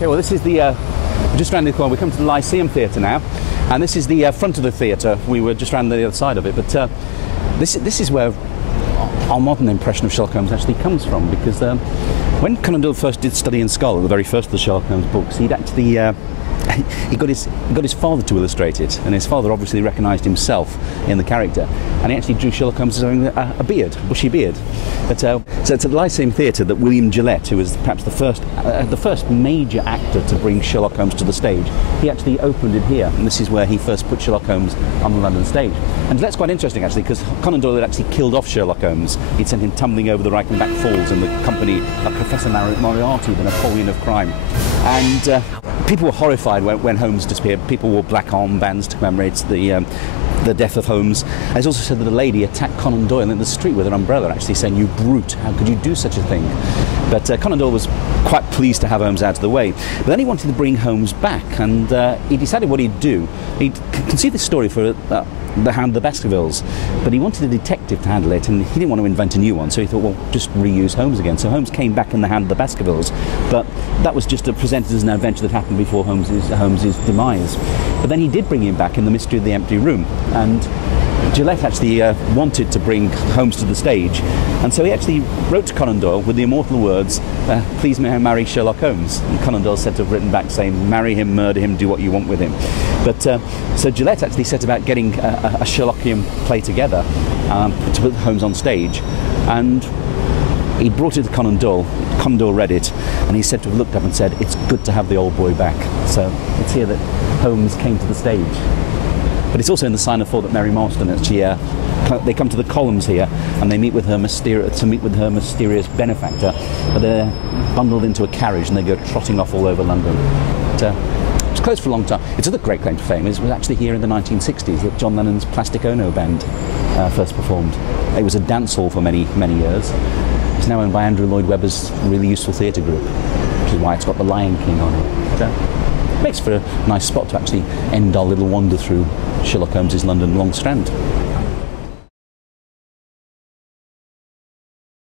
Okay, well, this is the just around the corner. We come to the Lyceum Theatre now, and this is the front of the theatre. We were just around the other side of it, but this is where our modern impression of Sherlock Holmes actually comes from, because when Conan Doyle first did Study in Skull, the very first of the Sherlock Holmes books, he'd actually he got his father to illustrate it, and his father obviously recognised himself in the character, and he actually drew Sherlock Holmes as having a beard, bushy beard. But, so it's at the Lyceum Theatre that William Gillette, who was perhaps the first major actor to bring Sherlock Holmes to the stage, he actually opened it here, and this is where he first put Sherlock Holmes on the London stage. And Gillette's quite interesting actually, because Conan Doyle had actually killed off Sherlock Holmes. He'd sent him tumbling over the Reichenbach Falls in the company of Professor Moriarty, the Napoleon of crime. And people were horrified when Holmes disappeared. People wore black armbands to commemorate the death of Holmes. And it's also said that a lady attacked Conan Doyle in the street with an umbrella, actually saying, "You brute, how could you do such a thing?" But Conan Doyle was quite pleased to have Holmes out of the way. But then he wanted to bring Holmes back, and he decided what he'd do. He'd conceived this story for the Hound of the Baskervilles, but he wanted a detective to handle it, and he didn't want to invent a new one, so he thought, well, just reuse Holmes again. So Holmes came back in the Hound of the Baskervilles, but that was just presented as an adventure that happened before Holmes's demise. But then he did bring him back in The Mystery of the Empty Room, and Gillette actually wanted to bring Holmes to the stage, and so he actually wrote to Conan Doyle with the immortal words, "Please may I marry Sherlock Holmes?" And Conan Doyle said to have written back saying, "Marry him, murder him, do what you want with him." But so Gillette actually set about getting a Sherlockian play together to put Holmes on stage, and he brought it to Conan Doyle. Conan Doyle read it, and he said to have looked up and said, "It's good to have the old boy back." So it's here that Holmes came to the stage. But it's also in the Sign of Thought that Mary Marston actually, they come to the columns here, and they meet with her mysterious benefactor. But they're bundled into a carriage, and they go trotting off all over London. But, it was closed for a long time. Its other great claim to fame is it was actually here in the 1960s that John Lennon's Plastic Ono band first performed. It was a dance hall for many, many years. It's now owned by Andrew Lloyd Webber's Really Useful Theatre Group, which is why it's got the Lion King on it. So, makes for a nice spot to actually end our little wander through Sherlock Holmes' London Long Strand.